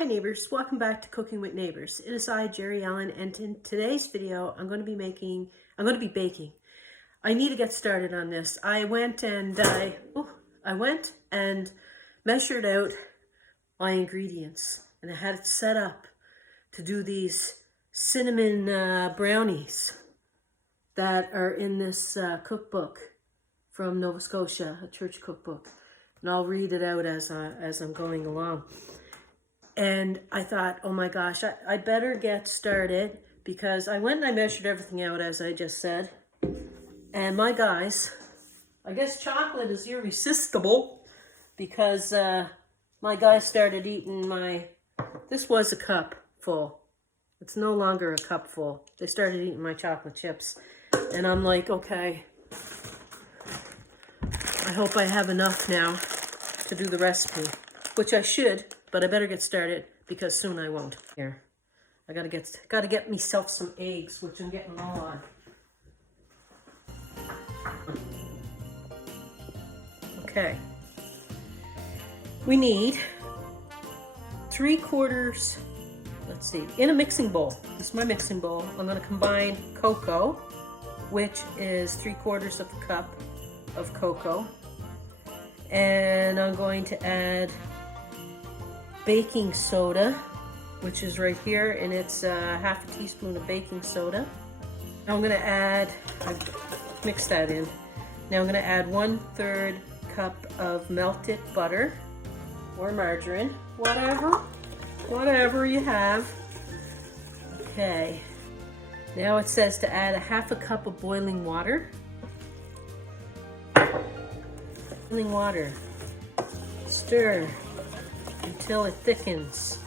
Hi neighbors, welcome back to Cooking with Neighbors. It is I, Jerry Allen, and in today's video I'm going to be baking. I need to get started on this. I went and measured out my ingredients, and I had it set up to do these cinnamon brownies that are in this cookbook from Nova Scotia, a church cookbook. And I'll read it out as I'm going along. And I thought, oh my gosh, I better get started, because I went and I measured everything out as I just said. And my guys, I guess chocolate is irresistible, because my guys started eating this was a cup full. It's no longer a cup full. They started eating my chocolate chips. And I'm like, okay, I hope I have enough now to do the recipe, which I should. But I better get started, because soon I won't. Here, I gotta get myself some eggs, which I'm getting low on. Okay. We need 3/4. Let's see. In a mixing bowl. This is my mixing bowl. I'm gonna combine cocoa, which is 3/4 of a cup of cocoa, and I'm going to add baking soda, which is right here, and it's half a teaspoon of baking soda. Now I'm going to add, mix that in. Now I'm going to add 1/3 cup of melted butter or margarine, whatever you have. Okay. Now it says to add a half a cup of boiling water. Boiling water. Stir until it thickens.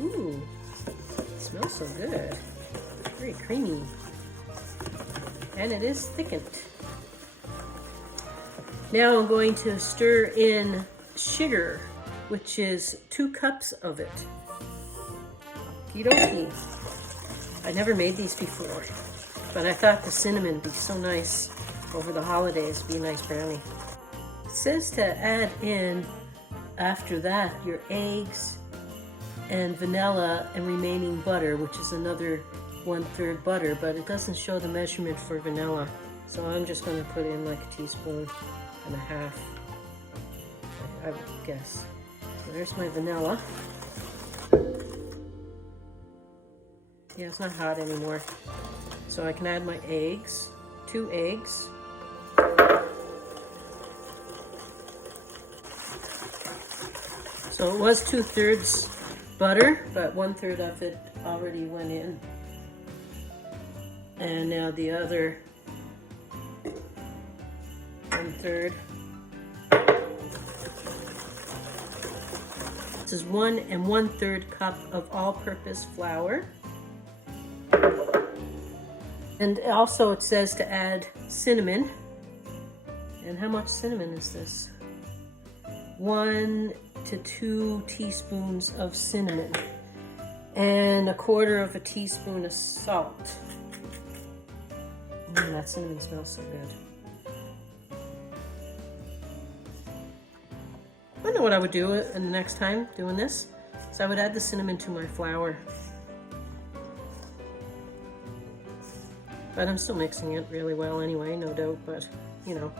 Ooh, it smells so good. Very creamy. And it is thickened. Now I'm going to stir in sugar, which is 2 cups of it. Okie-dokie. I never made these before, but I thought the cinnamon would be so nice over the holidays, be a nice brownie. It says to add in, after that, your eggs and vanilla and remaining butter, which is another 1/3 butter, but it doesn't show the measurement for vanilla. So I'm just going to put in like 1.5 teaspoons, I would guess. So there's my vanilla. Yeah, it's not hot anymore. So I can add my eggs, 2 eggs. So it was 2/3 butter, but 1/3 of it already went in. And now the other 1/3. This is 1 1/3 cup of all-purpose flour. And also it says to add cinnamon. And how much cinnamon is this? 1 to 2 teaspoons of cinnamon and 1/4 teaspoon of salt. That cinnamon smells so good. I know what I would do in the next time doing this. So I would add the cinnamon to my flour. But I'm still mixing it really well anyway, no doubt, but you know,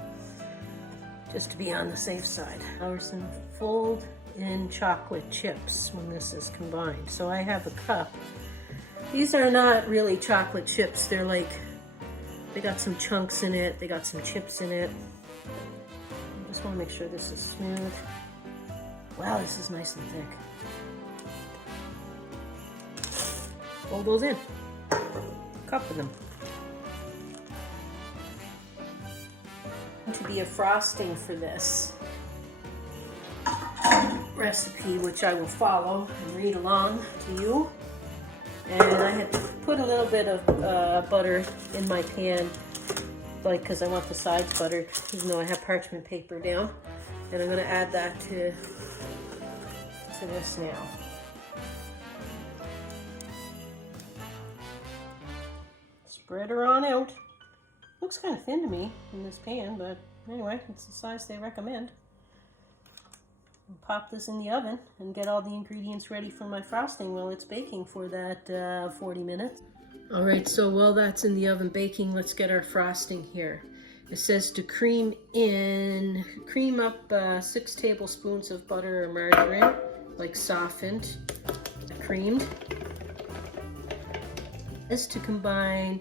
just to be on the safe side. Alison, fold in chocolate chips when this is combined. So I have a cup. These are not really chocolate chips. They're like, they got some chunks in it. They got some chips in it. I just want to make sure this is smooth. Wow, this is nice and thick. Fold those in. Cup of them. To be a frosting for this recipe, which I will follow and read along to you. And I had to put a little bit of butter in my pan, like, because I want the sides buttered, even though I have parchment paper down. And I'm going to add that to this now. Spread her on out. Looks kind of thin to me in this pan, but anyway, it's the size they recommend. I'll pop this in the oven and get all the ingredients ready for my frosting while it's baking for that 40 minutes. All right, so while that's in the oven baking, let's get our frosting here. It says to cream up 6 tablespoons of butter or margarine, like softened, creamed. Is to combine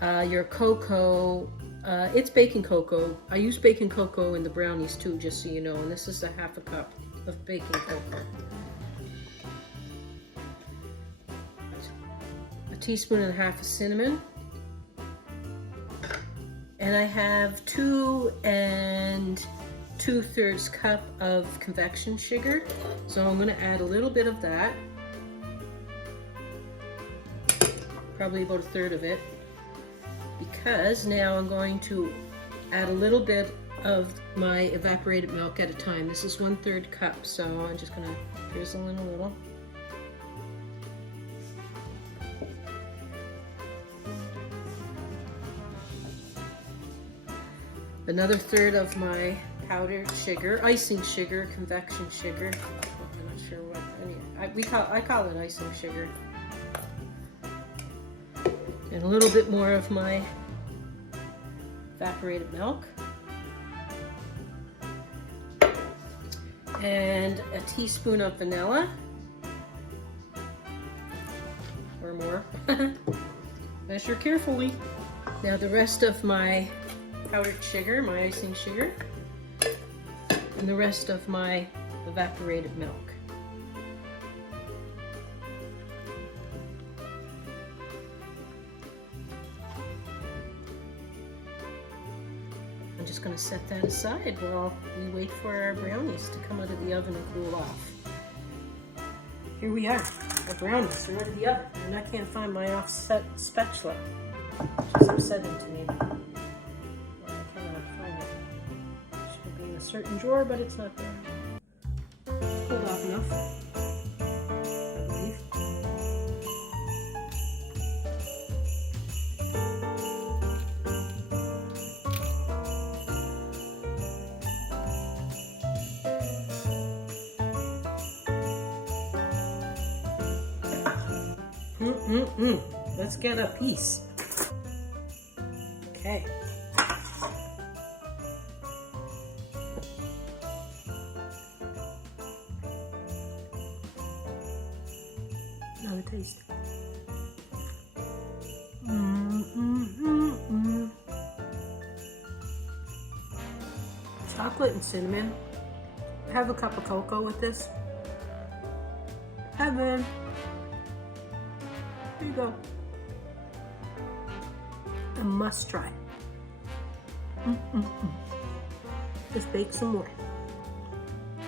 your cocoa. It's baking cocoa. I use baking cocoa in the brownies too, just so you know. And this is a half a cup of baking cocoa. A teaspoon and a half of cinnamon. And I have 2 2/3 cup of confection sugar. So I'm going to add a little bit of that. Probably about 1/3 of it. Because now I'm going to add a little bit of my evaporated milk at a time. This is 1/3 cup, so I'm just going to drizzle in a little. Another 1/3 of my powdered sugar, icing sugar, confection sugar. I'm not sure what I call it icing sugar. And a little bit more of my evaporated milk. And a teaspoon of vanilla. Or more. Measure carefully. Now the rest of my powdered sugar, my icing sugar. And the rest of my evaporated milk. I'm just going to set that aside while we wait for our brownies to come out of the oven and cool off. Here we are, our brownies, they're out of the oven, and I can't find my offset spatula, which is upsetting to me. Well, I cannot find it. It should be in a certain drawer, but it's not there. Cooled off enough, I believe. Let's get a piece. Okay. Now the taste. Chocolate and cinnamon. Have a cup of cocoa with this. Heaven. Here you go. A must try. Just bake some more.